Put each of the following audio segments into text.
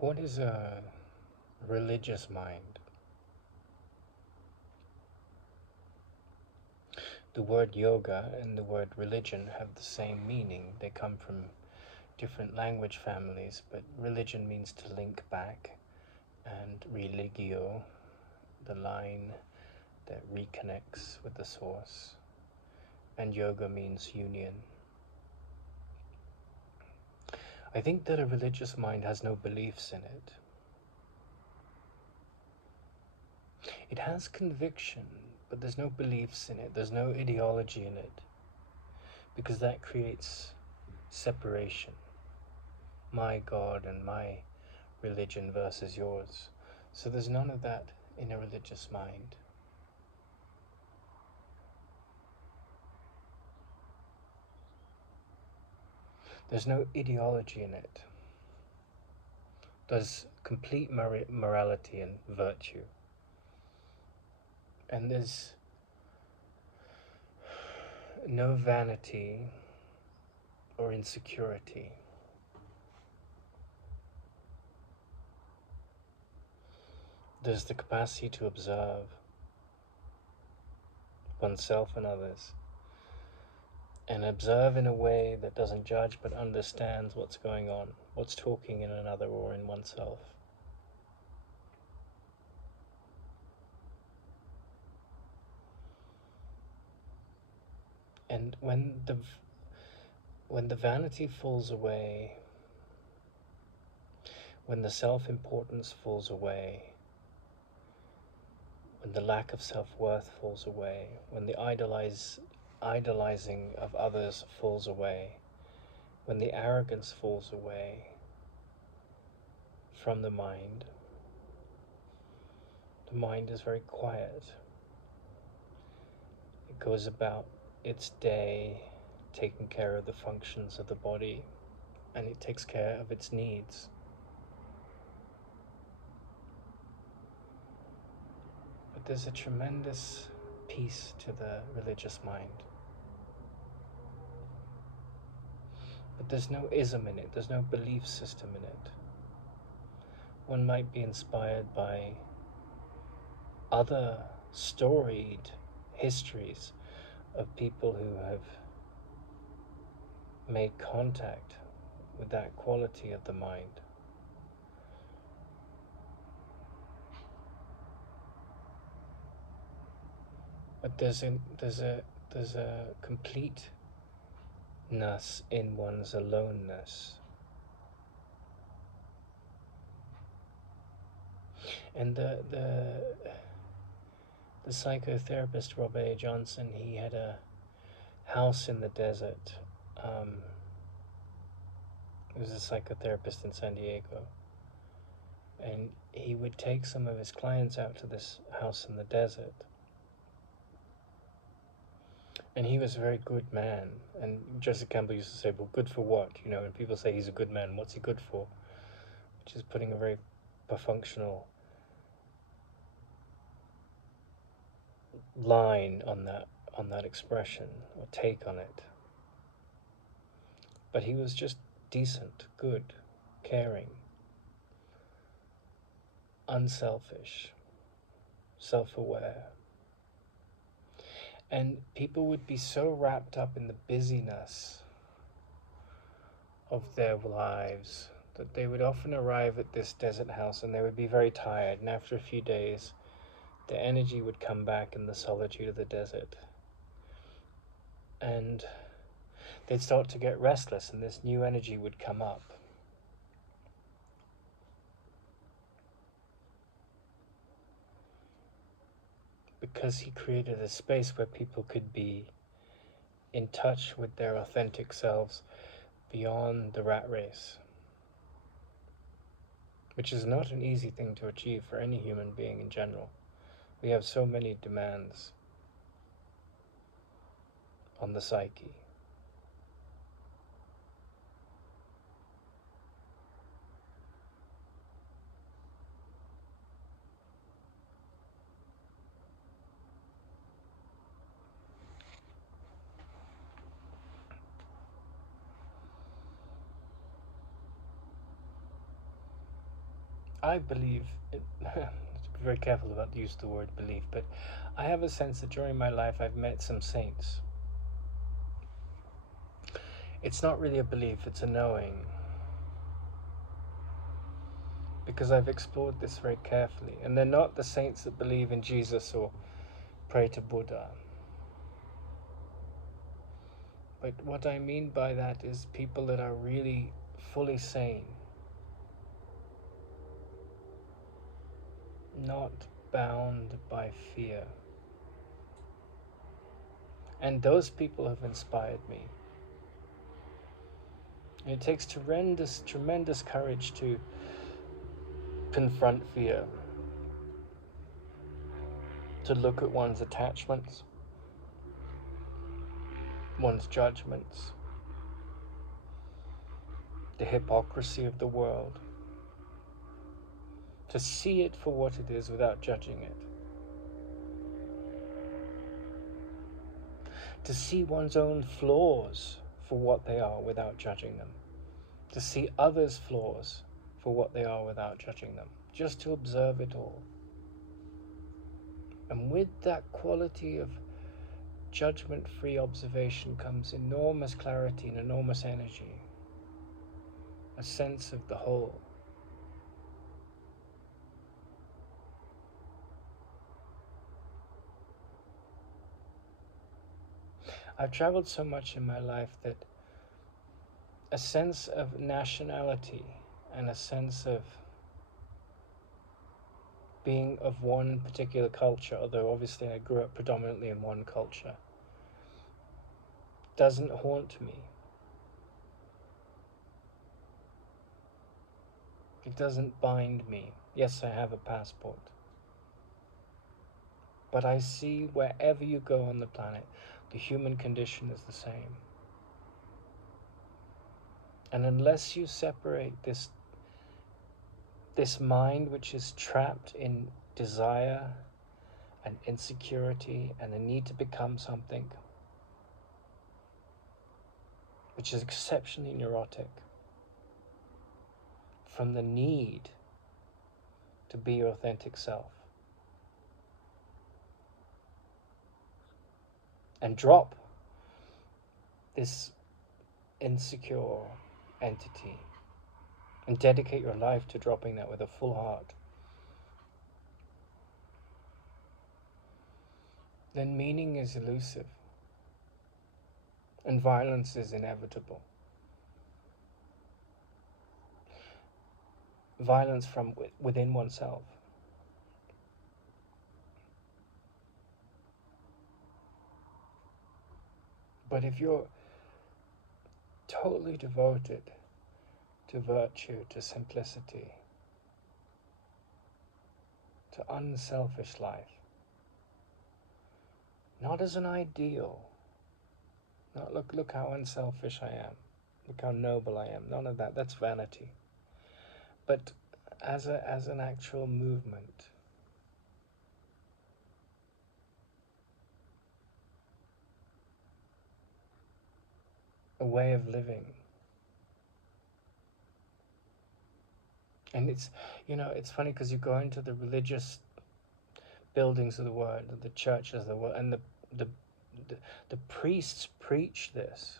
What is a religious mind? The word yoga and the word religion have the same meaning. They come from different language families, but religion means to link back, and religio, the line that reconnects with the source, and yoga means union. I think that a religious mind has no beliefs in it. It has conviction, but there's no beliefs in it, there's no ideology in it, because that creates separation. My God and my religion versus yours. So there's none of that in a religious mind. There's no ideology in it. There's complete morality and virtue. And there's no vanity or insecurity. There's the capacity to observe oneself and others, and observe in a way that doesn't judge but understands what's going on, what's talking in another or in oneself. And when the vanity falls away, when the self-importance falls away, when the lack of self-worth falls away, when the idolizing of others falls away, when the arrogance falls away from the mind is very quiet. It goes about its day taking care of the functions of the body, and it takes care of its needs. But there's a tremendous peace to the religious mind. But there's no ism in it, there's no belief system in it. One might be inspired by other storied histories of people who have made contact with that quality of the mind. But there's a completeness in one's aloneness. And the psychotherapist Robert A. Johnson, he had a house in the desert. He was a psychotherapist in San Diego. And he would take some of his clients out to this house in the desert. And he was a very good man. And Joseph Campbell used to say, well, good for what? You know, when people say he's a good man, what's he good for? Which is putting a very perfunctional line on that expression, or take on it. But he was just decent, good, caring, unselfish, self-aware. And people would be so wrapped up in the busyness of their lives that they would often arrive at this desert house and they would be very tired, and after a few days the energy would come back in the solitude of the desert, and they'd start to get restless, and this new energy would come up. Because he created a space where people could be in touch with their authentic selves beyond the rat race, which is not an easy thing to achieve for any human being in general. We have so many demands on the psyche. I believe, be very careful about the use of the word belief, but I have a sense that during my life I've met some saints. It's not really a belief, it's a knowing. Because I've explored this very carefully. And they're not the saints that believe in Jesus or pray to Buddha. But what I mean by that is people that are really fully sane. Not bound by fear. And those people have inspired me. And it takes tremendous courage to confront fear, to look at one's attachments, one's judgments, the hypocrisy of the world, to see it for what it is without judging it, to see one's own flaws for what they are without judging them, to see others' flaws for what they are without judging them, just to observe it all. And with that quality of judgment-free observation comes enormous clarity and enormous energy, a sense of the whole. I've traveled so much in my life that a sense of nationality and a sense of being of one particular culture, although obviously I grew up predominantly in one culture, doesn't haunt me. It doesn't bind me. Yes, I have a passport. But I see wherever you go on the planet, the human condition is the same. And unless you separate this mind which is trapped in desire and insecurity and the need to become something, which is exceptionally neurotic, from the need to be your authentic self, and drop this insecure entity and dedicate your life to dropping that with a full heart, then meaning is elusive and violence is inevitable. Violence from within oneself. But if you're totally devoted to virtue, to simplicity, to unselfish life, not as an ideal, not look how unselfish I am, look how noble I am, none of that, that's vanity, but as an actual movement. A way of living. And it's funny because you go into the religious buildings of the world, the churches of the world, and the priests preach this.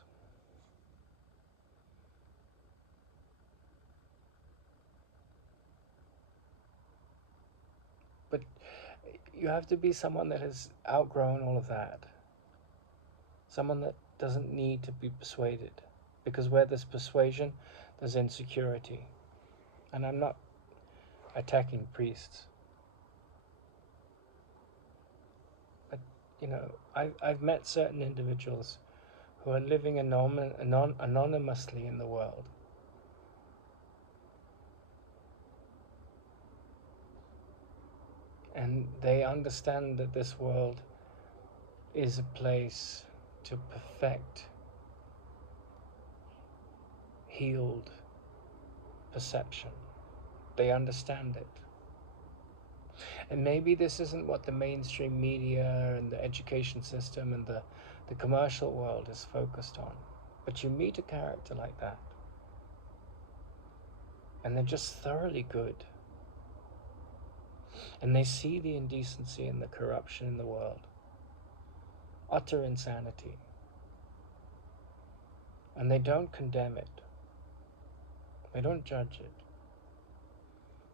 But you have to be someone that has outgrown all of that. Someone that doesn't need to be persuaded. Because where there's persuasion, there's insecurity. And I'm not attacking priests. But, I've met certain individuals who are living anonymously in the world. And they understand that this world is a place to perfect healed perception. They understand it. And maybe this isn't what the mainstream media and the education system and the commercial world is focused on. But you meet a character like that, and they're just thoroughly good. And they see the indecency and the corruption in the world, utter insanity, and they don't condemn it. They don't judge it.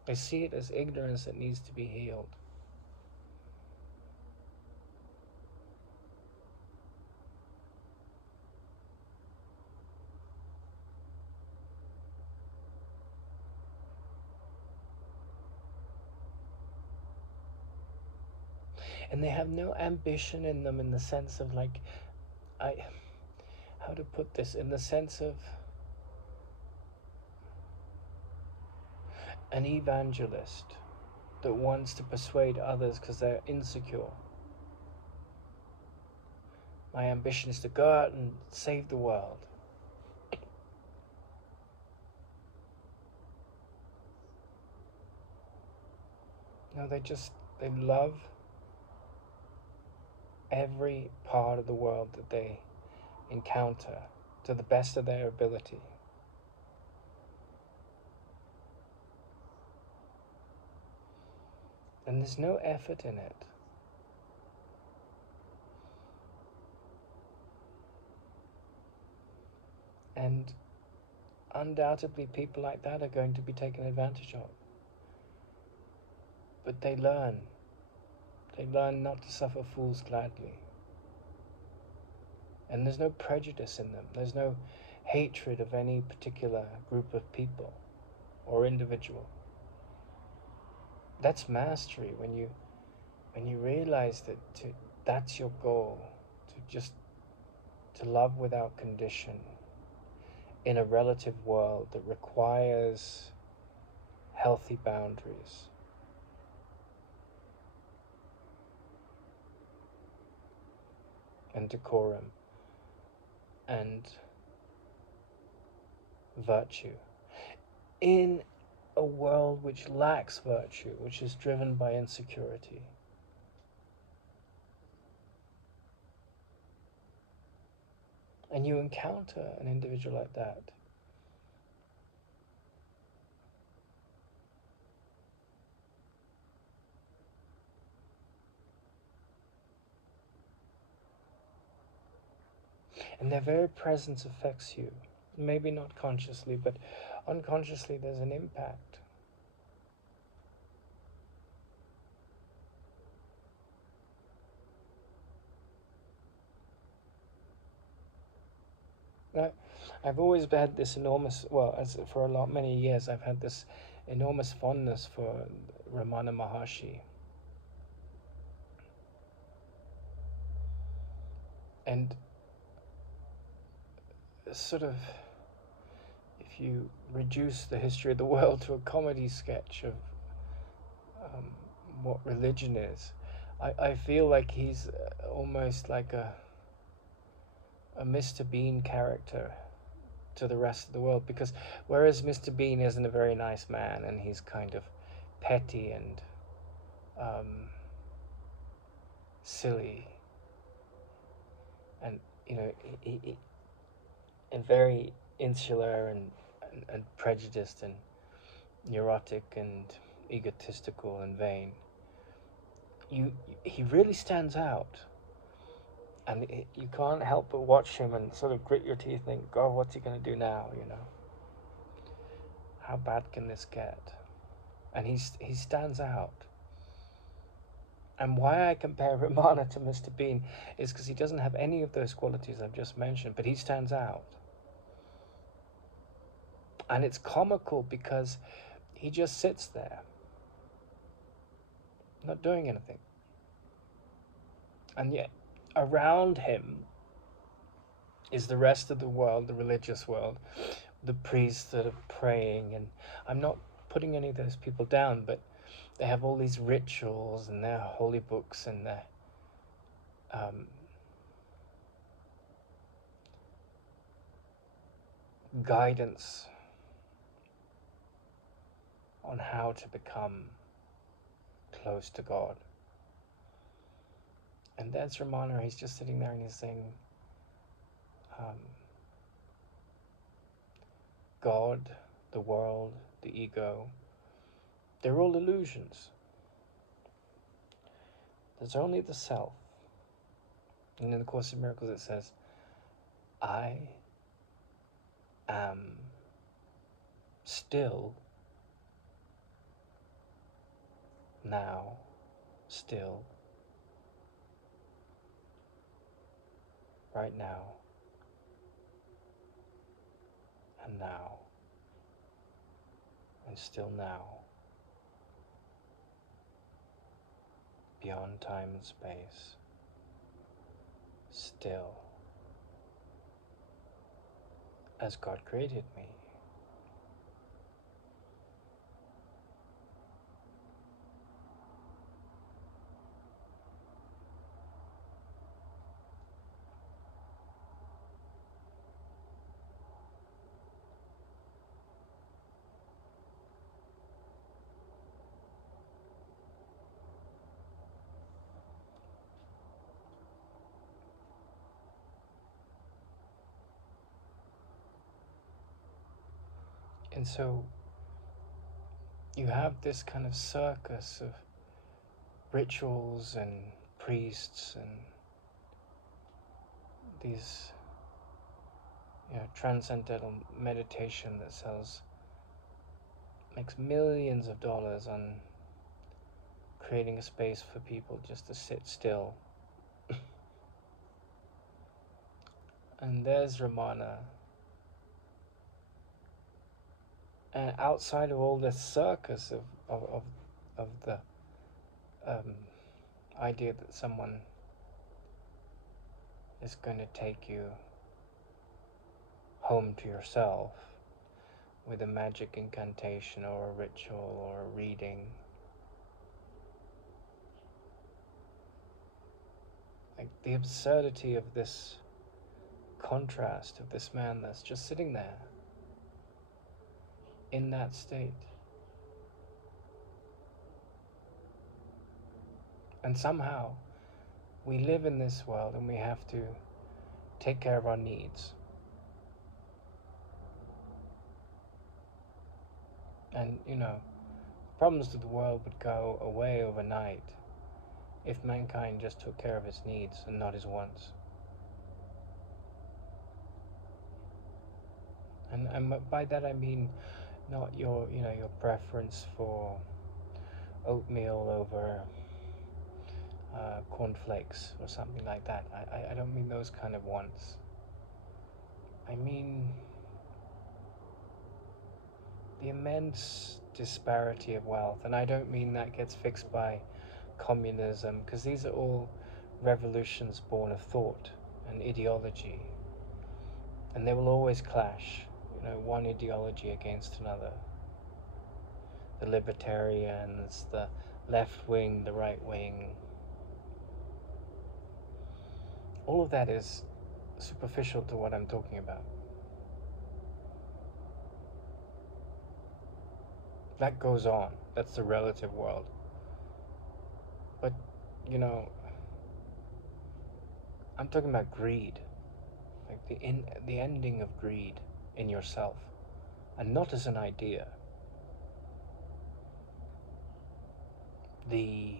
They see it as ignorance that needs to be healed. And they have no ambition in them, in the sense of like, how to put this, in the sense of an evangelist that wants to persuade others because they're insecure. My ambition is to go out and save the world. No, they love every part of the world that they encounter to the best of their ability. And there's no effort in it. And undoubtedly people like that are going to be taken advantage of. But they learn. They learn not to suffer fools gladly. And there's no prejudice in them. There's no hatred of any particular group of people or individual. That's mastery, when you realize that that's your goal, to love without condition in a relative world that requires healthy boundaries. And decorum and virtue in a world which lacks virtue, which is driven by insecurity. And you encounter an individual like that, and their very presence affects you. Maybe not consciously, but unconsciously there's an impact. Now, I've always had this enormous, for many years, I've had this enormous fondness for Ramana Maharshi. And sort of, if you reduce the history of the world to a comedy sketch of what religion is, I feel like he's almost like a Mr. Bean character to the rest of the world, because whereas Mr. Bean isn't a very nice man and he's kind of petty and silly and and very insular and prejudiced and neurotic and egotistical and vain, he really stands out. And you can't help but watch him and sort of grit your teeth and think, God, what's he going to do now, How bad can this get? And he stands out. And why I compare Ramana to Mr. Bean is because he doesn't have any of those qualities I've just mentioned, but he stands out. And it's comical because he just sits there, not doing anything. And yet, around him is the rest of the world, the religious world, the priests that are praying. And I'm not putting any of those people down, but they have all these rituals and their holy books and their guidance on how to become close to God. And that's Ramana. He's just sitting there and he's saying, God, the world, the ego, they're all illusions. There's only the self. And in the Course in Miracles it says, I am still, now, still, right now, and now, and still now, beyond time and space, still, as God created me. And so you have this kind of circus of rituals and priests and these, transcendental meditation that makes millions of dollars on creating a space for people just to sit still. And there's Ramana. And outside of all this circus of the idea that someone is going to take you home to yourself with a magic incantation or a ritual or a reading, like the absurdity of this contrast of this man that's just sitting there in that state. And somehow we live in this world and we have to take care of our needs. And problems of the world would go away overnight if mankind just took care of its needs and not his wants. And by that I mean not your preference for oatmeal over cornflakes or something like that. I don't mean those kind of wants. I mean the immense disparity of wealth, and I don't mean that gets fixed by communism, because these are all revolutions born of thought and ideology, and they will always clash, one ideology against another. The libertarians, the left wing, the right wing, all of that is superficial to what I'm talking about. That goes on. That's the relative world. But, I'm talking about greed, like the ending of greed in yourself, and not as an idea. The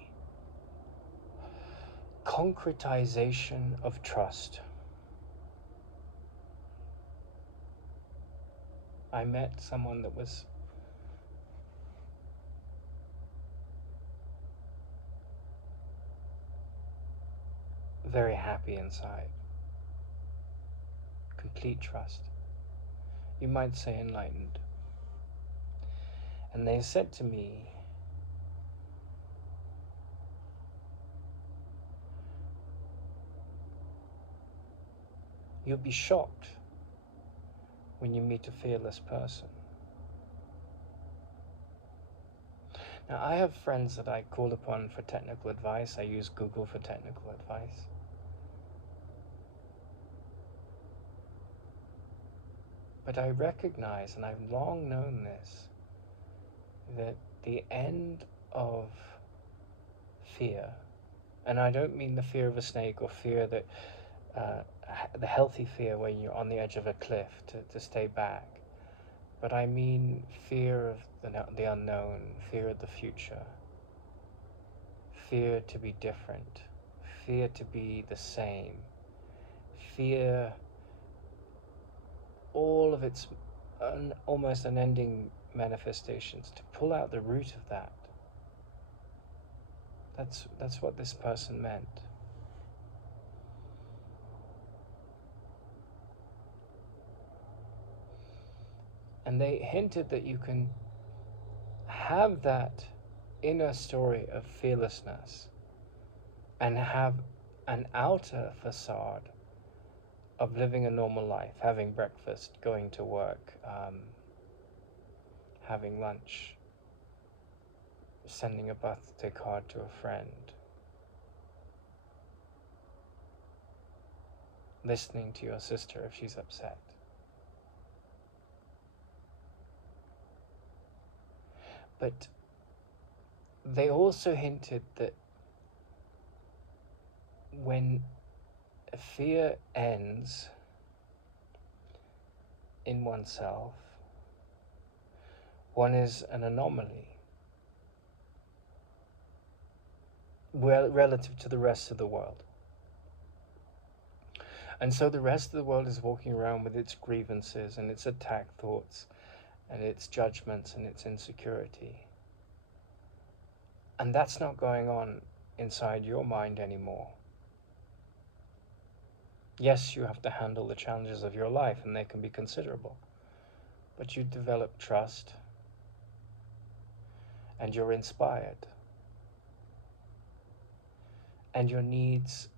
concretization of trust. I met someone that was very happy inside. Complete trust. You might say enlightened. And they said to me, you'll be shocked when you meet a fearless person. Now, I have friends that I call upon for technical advice. I use Google for technical advice. But I recognize, and I've long known this, that the end of fear, and I don't mean the fear of a snake or fear that, the healthy fear when you're on the edge of a cliff to stay back, but I mean fear of the unknown, fear of the future, fear to be different, fear to be the same, fear, all of its almost unending manifestations, to pull out the root of that. That's what this person meant. And they hinted that you can have that inner story of fearlessness and have an outer facade of living a normal life, having breakfast, going to work, having lunch, sending a birthday card to a friend, listening to your sister if she's upset. But they also hinted that when fear ends in oneself, one is an anomaly relative to the rest of the world. And so the rest of the world is walking around with its grievances and its attack thoughts and its judgments and its insecurity. And that's not going on inside your mind anymore. Yes, you have to handle the challenges of your life, and they can be considerable. But you develop trust, and you're inspired. And your needs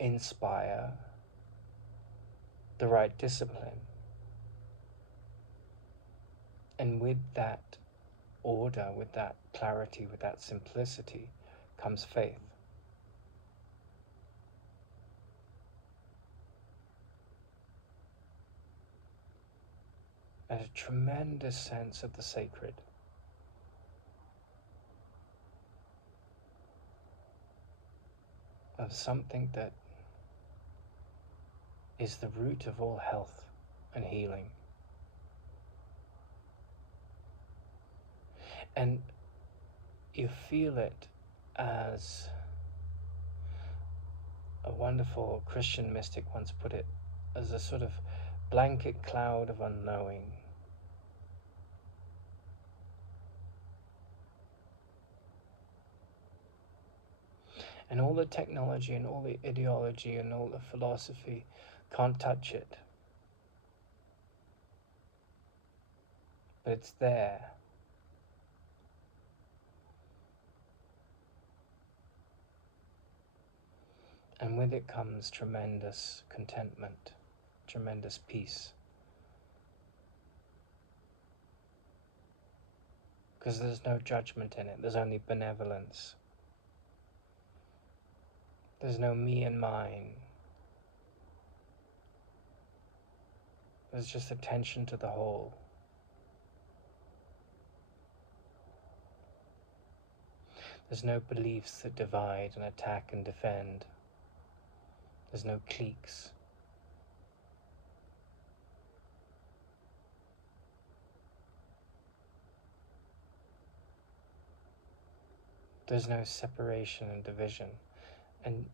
inspire the right discipline. And with that order, with that clarity, with that simplicity, comes faith. And a tremendous sense of the sacred. Of something that is the root of all health and healing. And you feel it as a wonderful Christian mystic once put it, as a sort of blanket cloud of unknowing. And all the technology and all the ideology and all the philosophy can't touch it. But it's there. And with it comes tremendous contentment, tremendous peace. Because there's no judgment in it, there's only benevolence. There's no me and mine. There's just attention to the whole. There's no beliefs that divide and attack and defend. There's no cliques. There's no separation and division. And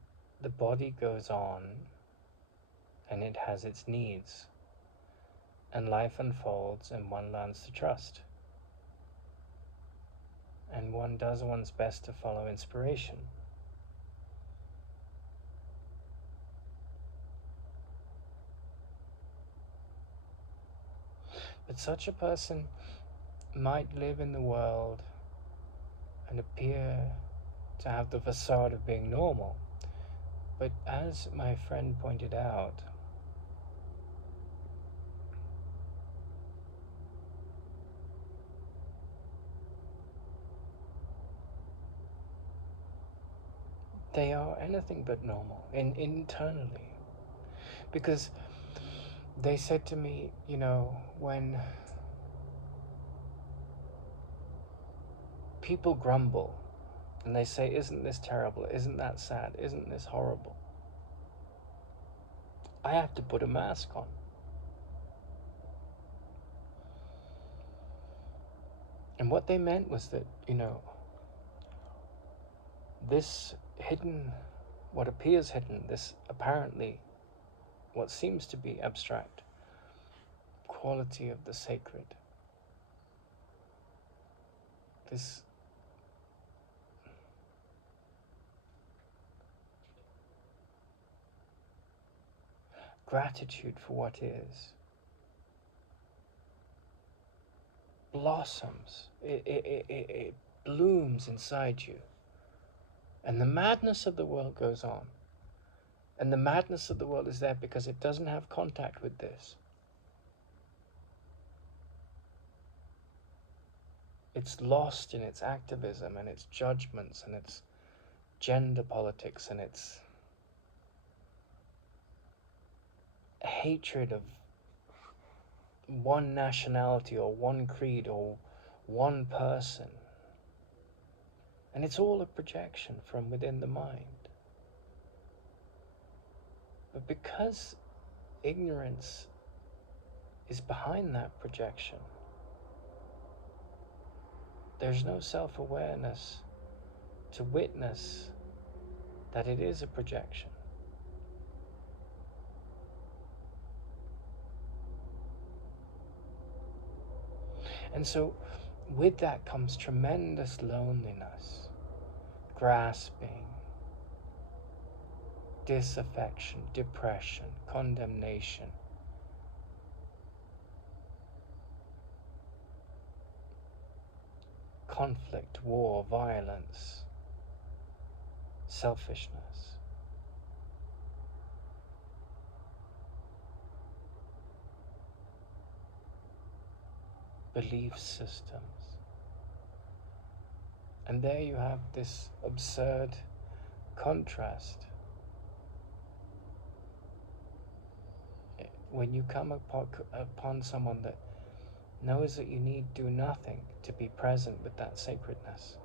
the body goes on, and it has its needs. And life unfolds, and one learns to trust. And one does one's best to follow inspiration. But such a person might live in the world and appear to have the facade of being normal. But as my friend pointed out, they are anything but normal internally. Because they said to me, when people grumble and they say, isn't this terrible? Isn't that sad? Isn't this horrible? I have to put a mask on. And what they meant was that, this hidden, what appears hidden, this apparently, what seems to be abstract quality of the sacred, this gratitude for what is, blossoms, it blooms inside you. And the madness of the world goes on. And the madness of the world is there because it doesn't have contact with this. It's lost in its activism and its judgments and its gender politics and its hatred of one nationality or one creed or one person. And it's all a projection from within the mind. But because ignorance is behind that projection, there's no self-awareness to witness that it is a projection. And so with that comes tremendous loneliness, grasping, disaffection, depression, condemnation, conflict, war, violence, selfishness. Belief systems. And there you have this absurd contrast. When you come upon someone that knows that you need do nothing to be present with that sacredness,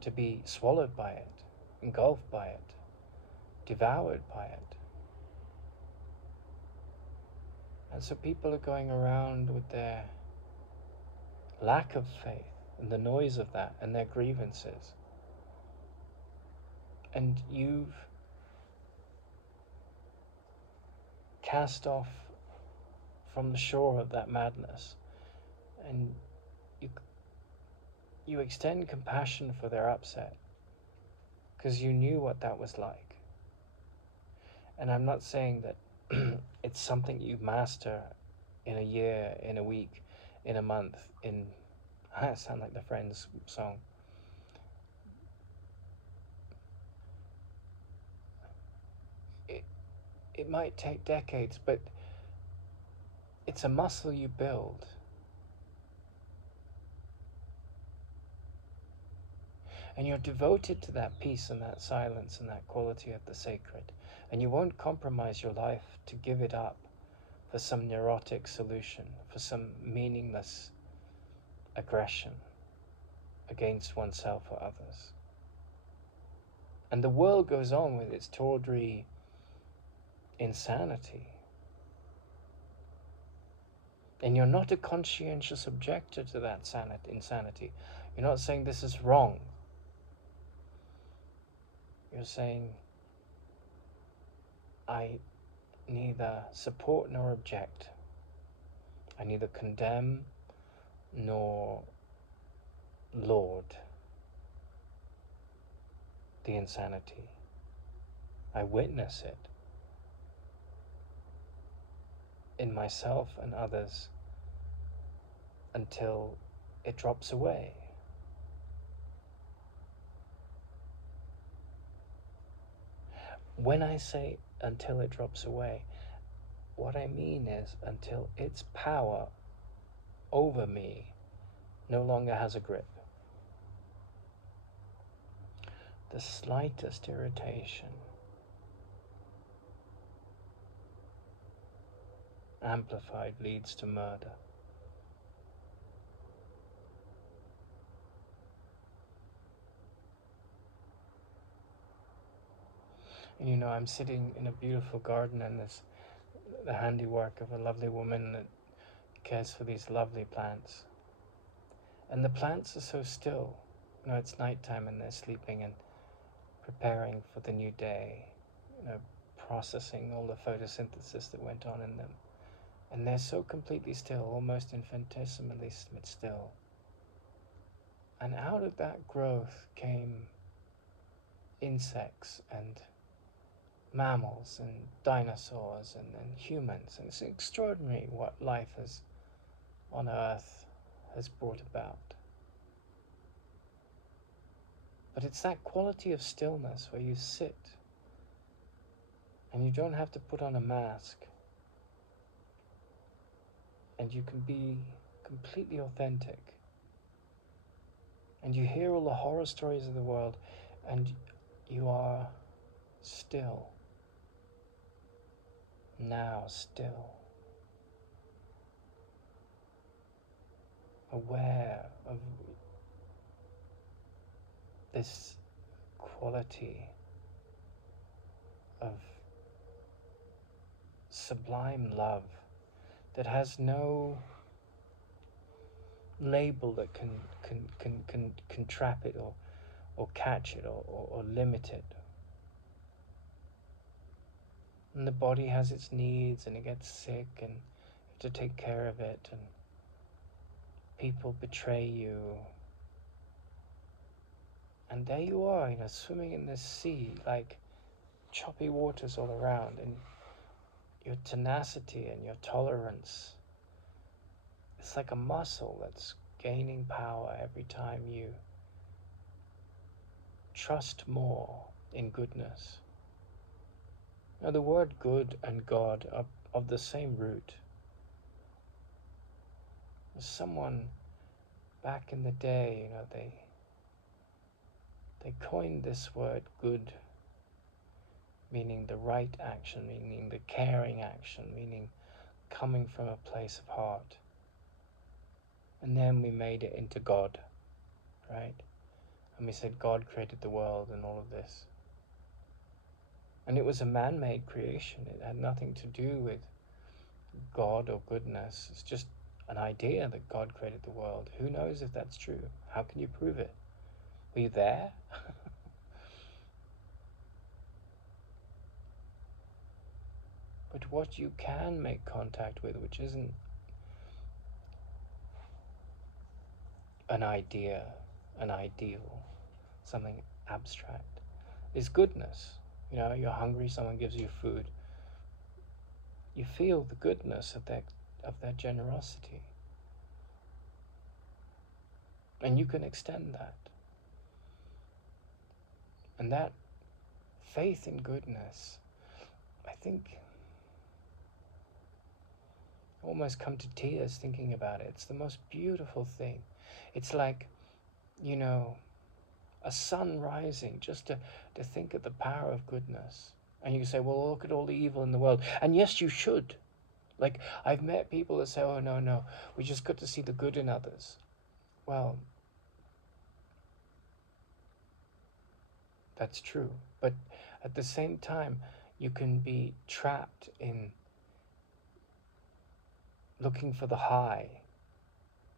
to be swallowed by it, engulfed by it, devoured by it. And so people are going around with their lack of faith and the noise of that and their grievances. And you've cast off from the shore of that madness, and you extend compassion for their upset because you knew what that was like. And I'm not saying that it's something you master in a year, in a week, in a month, I sound like the Friends song. It might take decades, but it's a muscle you build. And you're devoted to that peace and that silence and that quality of the sacred. And you won't compromise your life to give it up for some neurotic solution, for some meaningless aggression against oneself or others. And the world goes on with its tawdry insanity. And you're not a conscientious objector to that insanity. You're not saying this is wrong. You're saying, I neither support nor object. I neither condemn nor laud the insanity. I witness it in myself and others until it drops away. When I say until it drops away, what I mean is until its power over me no longer has a grip. The slightest irritation amplified leads to murder. And I'm sitting in a beautiful garden, and there's the handiwork of a lovely woman that cares for these lovely plants. And the plants are so still. It's nighttime and they're sleeping and preparing for the new day, processing all the photosynthesis that went on in them. And they're so completely still, almost infinitesimally still. And out of that growth came insects and mammals and dinosaurs and humans. And it's extraordinary what life on Earth has brought about. But it's that quality of stillness where you sit and you don't have to put on a mask, and you can be completely authentic. And you hear all the horror stories of the world, and you are still. Now still. Aware of this quality of sublime love that has no label that can trap it or catch it or limit it. And the body has its needs and it gets sick and you have to take care of it, and people betray you. And there you are, swimming in this sea, like choppy waters all around, and your tenacity and your tolerance, it's like a muscle that's gaining power every time you trust more in goodness. Now, the word good and God are of the same root. Someone back in the day, they coined this word good, meaning the right action, meaning the caring action, meaning coming from a place of heart. And then we made it into God, right? And we said God created the world and all of this. And it was a man-made creation. It had nothing to do with God or goodness. It's just an idea that God created the world. Who knows if that's true? How can you prove it? Were you there? But what you can make contact with, which isn't an idea, an ideal, something abstract, is goodness. You're hungry, someone gives you food. You feel the goodness of their generosity. And you can extend that. And that faith in goodness, I think, I almost come to tears thinking about it. It's the most beautiful thing. It's like, a sun rising, just to think of the power of goodness. And you say, well, look at all the evil in the world. And yes, you should. Like, I've met people that say, oh, no, we just got to see the good in others. Well, that's true. But at the same time, you can be trapped in looking for the high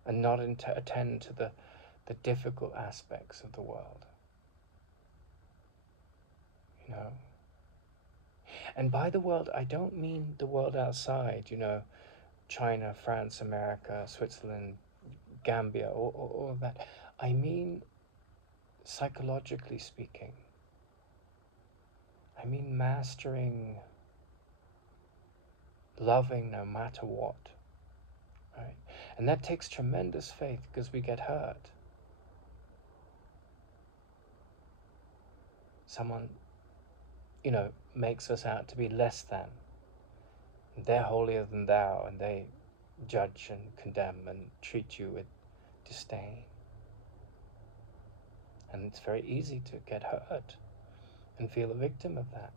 and not attend to the difficult aspects of the world. And by the world, I don't mean the world outside, China, France, America, Switzerland, Gambia, all of that. I mean, psychologically speaking. I mean mastering loving no matter what, right? And that takes tremendous faith because we get hurt. Someone, makes us out to be less than. They're holier than thou, and they judge and condemn and treat you with disdain. And it's very easy to get hurt and feel a victim of that.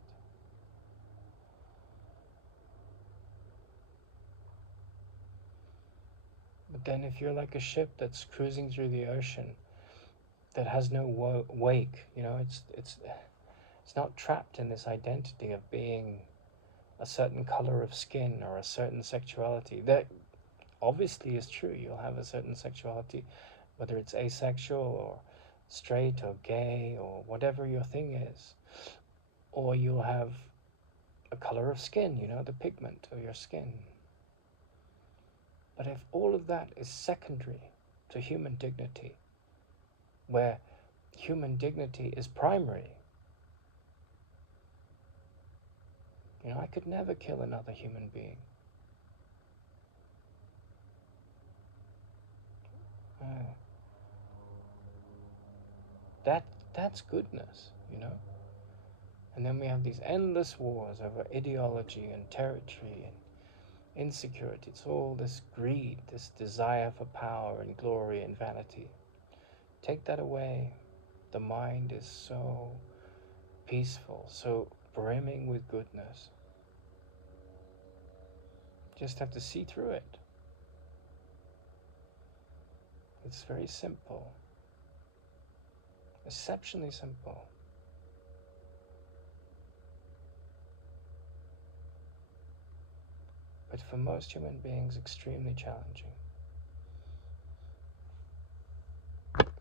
But then if you're like a ship that's cruising through the ocean that has no wake, it's not trapped in this identity of being a certain color of skin or a certain sexuality. That obviously is true. You'll have a certain sexuality whether it's asexual or straight or gay or whatever your thing is. Or you'll have a color of skin, the pigment of your skin. But if all of that is secondary to human dignity, where human dignity is primary, I could never kill another human being. That's goodness, And then we have these endless wars over ideology and territory and insecurity. It's all this greed, this desire for power and glory and vanity. Take that away. The mind is so peaceful, so brimming with goodness. Just have to see through it. It's very simple. Exceptionally simple. But for most human beings, extremely challenging.